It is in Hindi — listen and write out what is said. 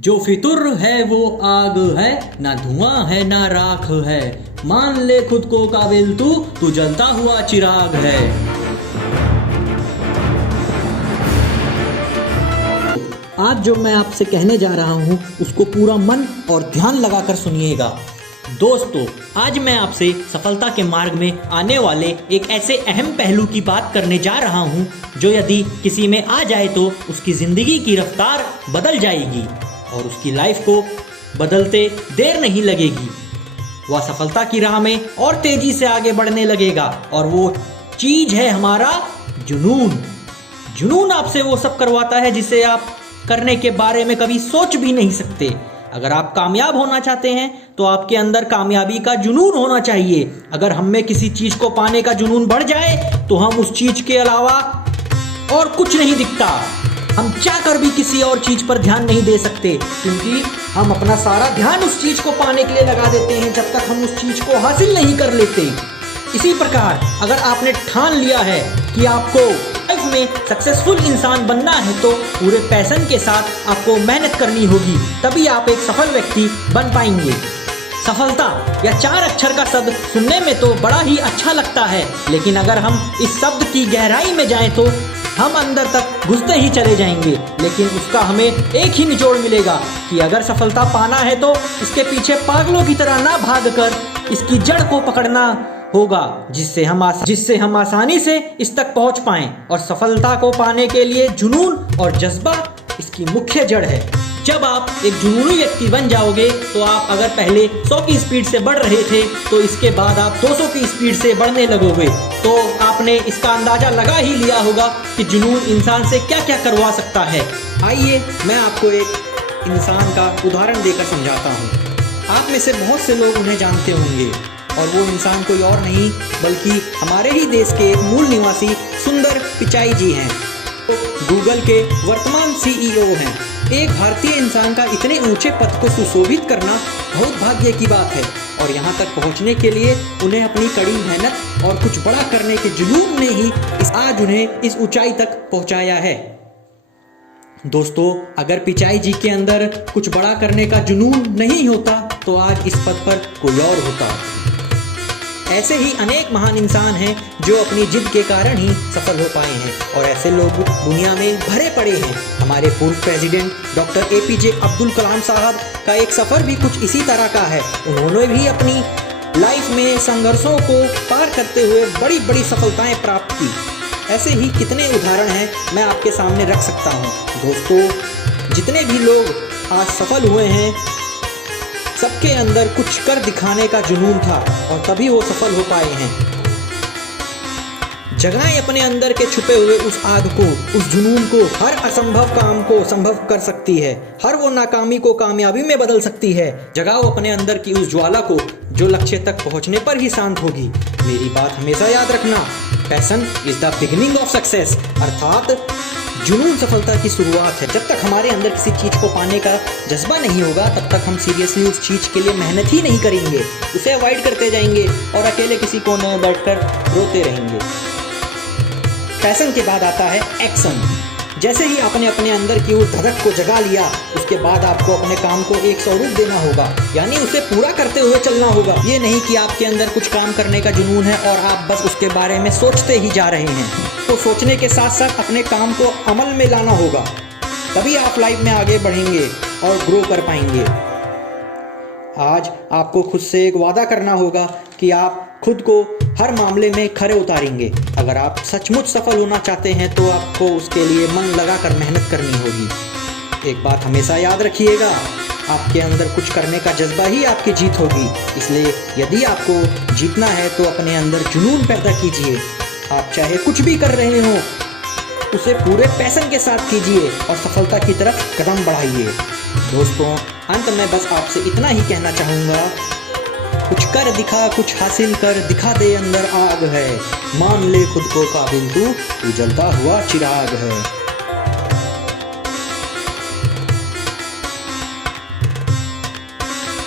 जो फितुर है वो आग है, ना धुआं है ना राख है। मान ले खुद को काबिल तू जलता हुआ चिराग है। आज जो मैं आपसे कहने जा रहा हूँ उसको पूरा मन और ध्यान लगाकर सुनिएगा। दोस्तों, आज मैं आपसे सफलता के मार्ग में आने वाले एक ऐसे अहम पहलू की बात करने जा रहा हूँ जो यदि किसी में आ जाए तो उसकी ज़िंदगी की रफ्तार बदल जाएगी और उसकी लाइफ को बदलते देर नहीं लगेगी। वह सफलता की राह में और तेजी से आगे बढ़ने लगेगा और वो चीज़ है हमारा जुनून। जुनून आपसे वो सब करवाता है जिसे आप करने के बारे में कभी सोच भी नहीं सकते। अगर आप कामयाब होना चाहते हैं तो आपके अंदर कामयाबी का जुनून होना चाहिए। अगर हम में किसी चीज़ को पाने का जुनून बढ़ जाए तो हम उस चीज़ के अलावा और कुछ नहीं दिखता। हम चाह कर भी किसी और चीज़ पर ध्यान नहीं दे सकते क्योंकि हम अपना सारा ध्यान उस चीज़ को पाने के लिए लगा देते हैं जब तक हम उस चीज़ को हासिल नहीं कर लेते। इसी प्रकार अगर आपने ठान लिया है कि आपको लाइफ में सक्सेसफुल इंसान बनना है तो पूरे पैशन के साथ आपको मेहनत करनी होगी, तभी आप एक सफल व्यक्ति बन पाएंगे। सफलता या 4 अक्षर का शब्द सुनने में तो बड़ा ही अच्छा लगता है, लेकिन अगर हम इस शब्द की गहराई में जाएं तो हम अंदर तक घुसते ही चले जाएंगे। लेकिन उसका हमें एक ही निचोड़ मिलेगा कि अगर सफलता पाना है तो इसके पीछे पागलों की तरह ना भागकर इसकी जड़ को पकड़ना होगा, जिससे हम आसानी से इस तक पहुंच पाएं। और सफलता को पाने के लिए जुनून और जज्बा इसकी मुख्य जड़ है। जब आप एक जुनूनी व्यक्ति बन जाओगे तो आप अगर पहले 100 की स्पीड से बढ़ रहे थे तो इसके बाद आप 200 की स्पीड से बढ़ने लगोगे। तो आपने इसका अंदाजा लगा ही लिया होगा कि जुनून इंसान से क्या क्या करवा सकता है। आइए मैं आपको एक इंसान का उदाहरण देकर समझाता हूँ। आप में से बहुत से लोग उन्हें जानते होंगे और वो इंसान कोई और नहीं बल्कि हमारे ही देश के एक मूल निवासी सुंदर पिचाई जी हैं। तो गूगल के वर्तमान CEO हैं। एक भारतीय इंसान का इतने ऊंचे पद को सुशोभित करना बहुत भाग्य की बात है और यहाँ तक पहुँचने के लिए उन्हें अपनी कड़ी मेहनत और कुछ बड़ा करने के जुनून ने ही आज उन्हें इस ऊंचाई तक पहुँचाया है। दोस्तों, अगर पिचाई जी के अंदर कुछ बड़ा करने का जुनून नहीं होता तो आज इस पद पर कोई और होता। ऐसे ही अनेक महान इंसान हैं जो अपनी जिद के कारण ही सफल हो पाए हैं और ऐसे लोग दुनिया में भरे पड़े हैं। हमारे पूर्व president doctor APJ Abdul Kalam साहब का एक सफ़र भी कुछ इसी तरह का है। उन्होंने भी अपनी लाइफ में संघर्षों को पार करते हुए बड़ी बड़ी सफलताएं प्राप्त की। ऐसे ही कितने उदाहरण हैं मैं आपके सामने रख सकता हूँ। दोस्तों, जितने भी लोग आज सफल हुए हैं सबके अंदर कुछ कर दिखाने का जुनून था और तभी वो सफल हो पाए हैं। जगाएं अपने अंदर के छुपे हुए उस आग को, उस जुनून को। हर असंभव काम को संभव कर सकती है, हर वो नाकामी को कामयाबी में बदल सकती है। जगाओ अपने अंदर की उस ज्वाला को जो लक्ष्य तक पहुंचने पर ही शांत होगी। मेरी बात हमेशा याद रखना, passion is the beginning of success, अर्थात जुनून सफलता की शुरुआत है। जब तक हमारे अंदर किसी चीज़ को पाने का जज्बा नहीं होगा तब तक हम सीरियसली उस चीज़ के लिए मेहनत ही नहीं करेंगे, उसे अवॉइड करते जाएंगे और अकेले किसी कोने में बैठकर रोते रहेंगे। पैशन के बाद आता है एक्शन। जैसे ही आपने अपने अंदर की उस धड़क को जगा लिया उसके बाद आपको अपने काम को एक स्वरूप देना होगा, यानी उसे पूरा करते हुए चलना होगा। ये नहीं कि आपके अंदर कुछ काम करने का जुनून है और आप बस उसके बारे में सोचते ही जा रहे हैं। तो सोचने के साथ साथ अपने काम को अमल में लाना होगा, तभी आप लाइफ में आगे बढ़ेंगे और ग्रो कर पाएंगे। आज आपको खुद से एक वादा करना होगा कि आप खुद को हर मामले में खरे उतारेंगे। अगर आप सचमुच सफल होना चाहते हैं तो आपको उसके लिए मन लगाकर मेहनत करनी होगी। एक बात हमेशा याद रखिएगा, आपके अंदर कुछ करने का जज्बा ही आपकी जीत होगी। इसलिए यदि आपको जीतना है तो अपने अंदर जुनून पैदा कीजिए। आप चाहे कुछ भी कर रहे हो उसे पूरे पैशन के साथ कीजिए और सफलता की तरफ कदम बढ़ाइए। दोस्तों, अंत में बस आपसे इतना ही कहना चाहूँगा, कुछ कर दिखा, कुछ हासिल कर दिखा दे, अंदर आग है। मान ले खुद को काबिल तू जलता हुआ चिराग है।